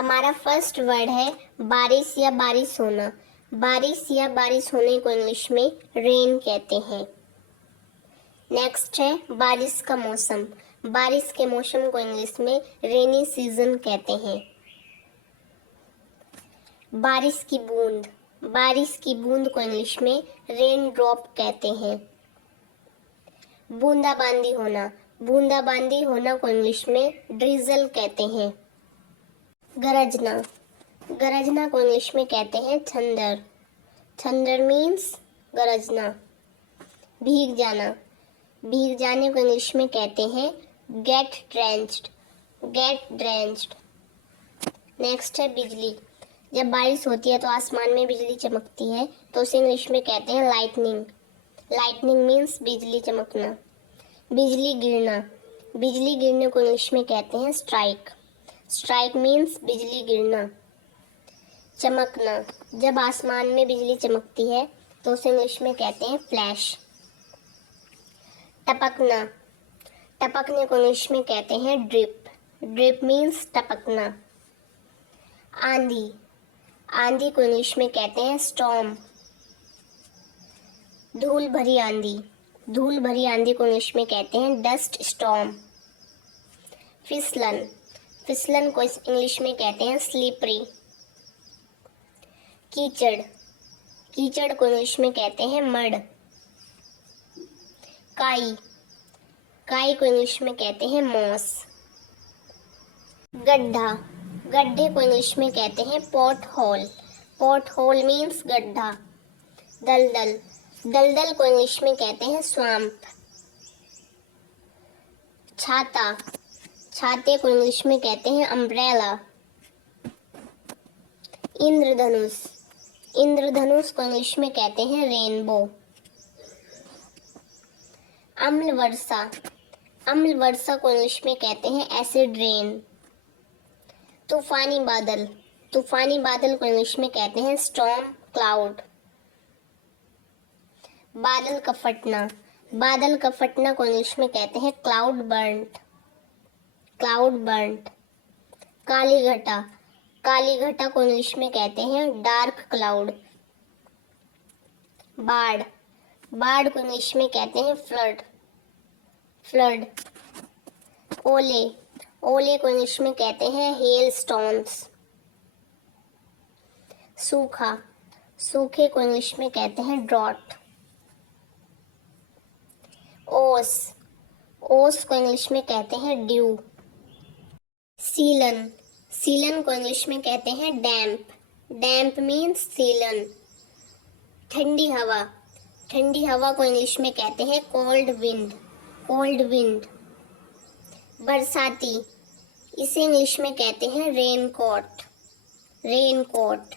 हमारा first word है बारिश या बारिश होना। बारिश या बारिश होने को इंग्लिश में रेन कहते हैं। नेक्स्ट है बारिश का मौसम। बारिश के मौसम को इंग्लिश में रेनी सीजन कहते हैं। बारिश की बूंद। बारिश की बूंद को इंग्लिश में रेन ड्रॉप कहते हैं। बूंदाबांदी होना। बूंदाबांदी होना को इंग्लिश में ड्रिजल कहते हैं। गरजना। गरजना को इंग्लिश में कहते हैं थंडर। थंडर मीन्स गरजना। भीग जाना। भीग जाने को इंग्लिश में कहते हैं get drenched. Get drenched. Next है बिजली। जब बारिश होती है तो आसमान में बिजली चमकती है तो उसे इंग्लिश में कहते हैं लाइटनिंग। लाइटनिंग मीन्स बिजली चमकना। बिजली गिरना। बिजली गिरने को इंग्लिश में कहते हैं स्ट्राइक। स्ट्राइक मीन्स बिजली गिरना। चमकना। जब आसमान में बिजली चमकती है तो उसे इंग्लिश में कहते हैं फ्लैश। टपकना। टपकने को इंग्लिश में कहते हैं ड्रिप। Drip means टपकना। आंधी। आंधी को इंग्लिश में कहते हैं स्टॉर्म। धूल भरी आंधी। धूल भरी आंधी को इंग्लिश में कहते हैं डस्ट स्टॉर्म। फिसलन। फिसलन को इंग्लिश में कहते हैं स्लिपरी। कीचड़। कीचड़ को इंग्लिश में कहते हैं मड। काई। काई को इंग्लिश में कहते हैं मॉस। गड्ढा। गड्ढे को इंग्लिश में कहते हैं pothole. Pothole means गड्ढा। दलदल। दलदल को इंग्लिश में कहते हैं स्वाम्प। छाता। छाते को इंग्लिश में कहते हैं अम्ब्रेला। इंद्रधनुष। इंद्रधनुष को इंग्लिश में कहते हैं रेनबो। अम्ल वर्षा। अम्ल वर्षा को इंग्लिश में कहते हैं एसिड रेन। तूफानी बादल। तूफानी बादल को इंग्लिश में कहते हैं स्टॉर्म क्लाउड। बादल का फटना। बादल का फटना को इंग्लिश में कहते हैं क्लाउड बर्न्ट। Cloud burnt. काली घटा। काली घटा को इंग्लिश में कहते हैं डार्क क्लाउड। बाढ़। बाढ़ को इंग्लिश में कहते हैं फ्लड। फ्लड। ओले। ओले को इंग्लिश में कहते हैं हेल स्टोन्स। सूखा। सूखे को इंग्लिश में कहते हैं ड्रॉट। ओस। ओस को इंग्लिश में कहते हैं ड्यू। सीलन। सीलन को इंग्लिश में कहते हैं डैम्प। डैम्प मीन्स सीलन। ठंडी हवा। ठंडी हवा को इंग्लिश में कहते हैं कोल्ड विंड। Cold wind. बरसाती। इसे इंग्लिश में कहते हैं रेनकोट। रेनकोट।